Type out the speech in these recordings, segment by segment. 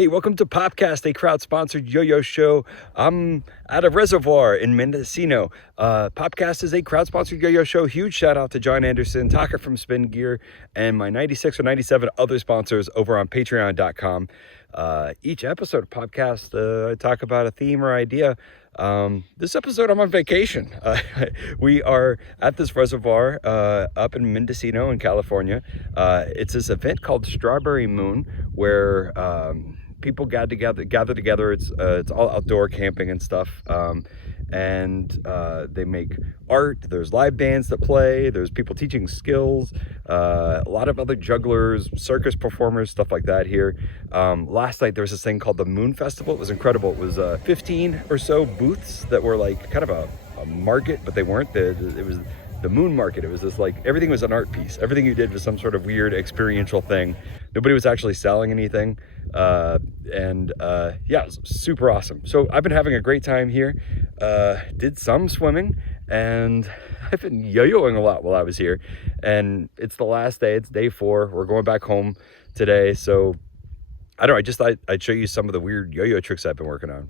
Hey, welcome to PopCast, a crowd-sponsored yo-yo show. I'm at a reservoir in Mendocino. PopCast is a crowd-sponsored yo-yo show. Huge shout-out to John Anderson, Taka from Spin Gear, and my 96 or 97 other sponsors over on patreon.com. Each episode of PopCast, I talk about a theme or idea. This episode, I'm on vacation. We are at this reservoir up in Mendocino in California. It's this event called Strawberry Moon where people gather together. It's all outdoor camping and stuff. And they make art. There's live bands that play. There's people teaching skills. A lot of other jugglers, circus performers, stuff like that here. Last night there was this thing called the Moon Festival. It was incredible. It was 15 or so booths that were like kind of a market, but they weren't. It was the Moon Market. It was this like, everything was an art piece. Everything you did was some sort of weird experiential thing. Nobody was actually selling anything. Yeah, it was super awesome. So I've been having a great time here. Did some swimming, and I've been yo-yoing a lot while I was here. And it's the last day. It's day 4. We're going back home today. So I don't know. I just thought I'd show you some of the weird yo-yo tricks I've been working on.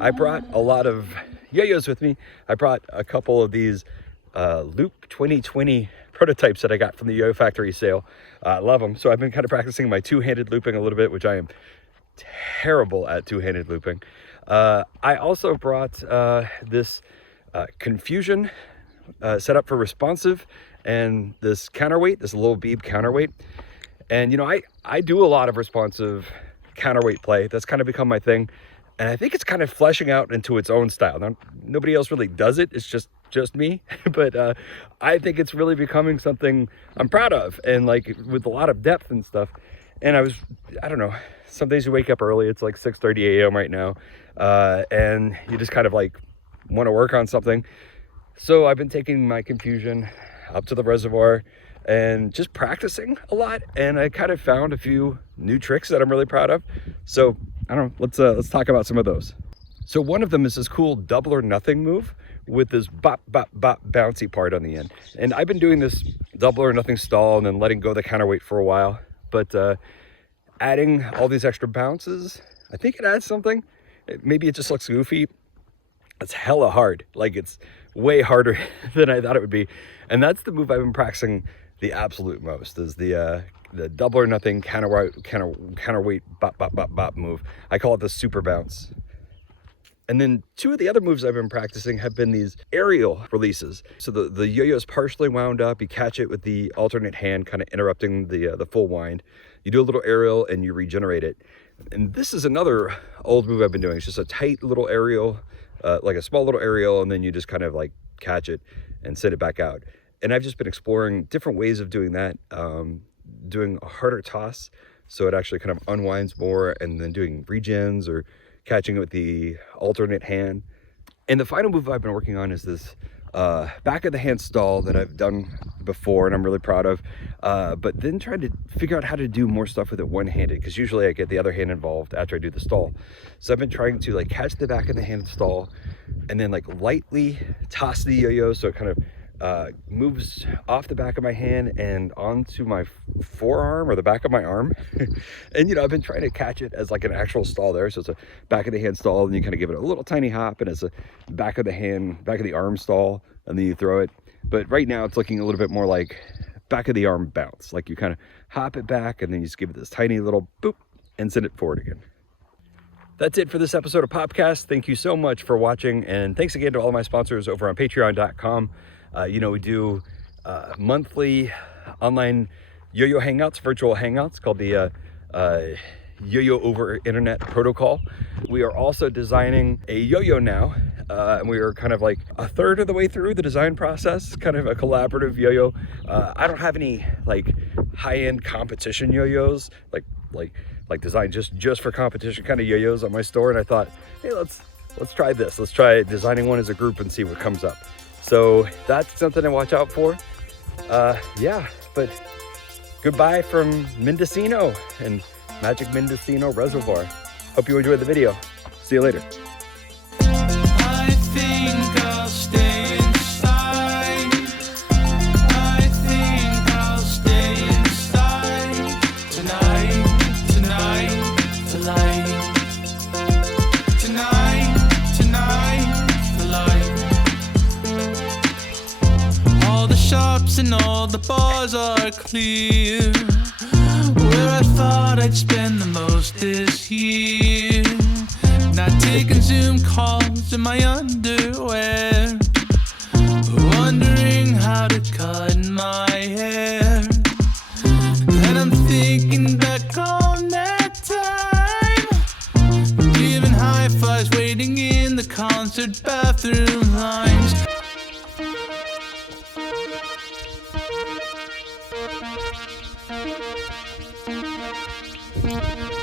I brought a lot of yo-yos with me. I brought a couple of these Loop 2020 prototypes that I got from the Yo Factory sale. I love them. So I've been kind of practicing my two-handed looping a little bit, which I am terrible at two-handed looping. I also brought this Confusion set up for responsive and this counterweight, this low beeb counterweight. And, you know, I do a lot of responsive counterweight play. That's kind of become my thing. And I think it's kind of fleshing out into its own style. Now, nobody else really does it. It's just me. But I think it's really becoming something I'm proud of, and like with a lot of depth and stuff. And I don't know, some days you wake up early. It's like 6:30 a.m. right now. And you just kind of like want to work on something. So I've been taking my Confusion up to the reservoir and just practicing a lot. And I kind of found a few new tricks that I'm really proud of. So I don't know, let's talk about some of those. So one of them is this cool double or nothing move with this bop, bop, bop bouncy part on the end. And I've been doing this double or nothing stall and then letting go the counterweight for a while. But adding all these extra bounces, I think it adds something. Maybe it just looks goofy. It's hella hard. Like, it's way harder than I thought it would be. And that's the move I've been practicing the absolute most is the double or nothing counterweight bop bop bop bop move. I call it the super bounce. And then two of the other moves I've been practicing have been these aerial releases. So the yo-yo is partially wound up. You catch it with the alternate hand, kind of interrupting the full wind. You do a little aerial and you regenerate it. And this is another old move I've been doing. It's just a tight little aerial, like a small little aerial, and then you just kind of like catch it and send it back out. And I've just been exploring different ways of doing that, doing a harder toss so it actually kind of unwinds more, and then doing regens or catching it with the alternate hand. And the final move I've been working on is this back of the hand stall that I've done before and I'm really proud of, but then trying to figure out how to do more stuff with it one-handed, because usually I get the other hand involved after I do the stall. So I've been trying to like catch the back of the hand stall and then like lightly toss the yo-yo so it kind of moves off the back of my hand and onto my forearm or the back of my arm. And, you know, I've been trying to catch it as like an actual stall there. So it's a back of the hand stall, and you kind of give it a little tiny hop, and it's a back of the arm stall, and then you throw it. But right now it's looking a little bit more like back of the arm bounce. Like you kind of hop it back, and then you just give it this tiny little boop and send it forward again. That's it for this episode of PopCast. Thank you so much for watching, and thanks again to all of my sponsors over on patreon.com. You know, we do monthly online yo-yo hangouts, virtual hangouts called the Yo-Yo over Internet Protocol. We are also designing a yo-yo now, and we are kind of like a third of the way through the design process, kind of a collaborative yo-yo. I don't have any like high-end competition yo-yos, like designed just for competition kind of yo-yos on my store, and I thought, hey, let's try this. Let's try designing one as a group and see what comes up. So that's something to watch out for. Yeah, but goodbye from Mendocino and Magic Mendocino Reservoir. Hope you enjoyed the video. See you later. I think I'll stay inside. I think I'll stay inside tonight, for life. Tonight, for life. All the shops and all the bars are clear. Where I thought I'd spend the most this year. Not taking Zoom calls in my underwear. Wondering how to cut my hair. And I'm thinking back on that time. Giving high fives, waiting in the concert bathroom lines. Thank you.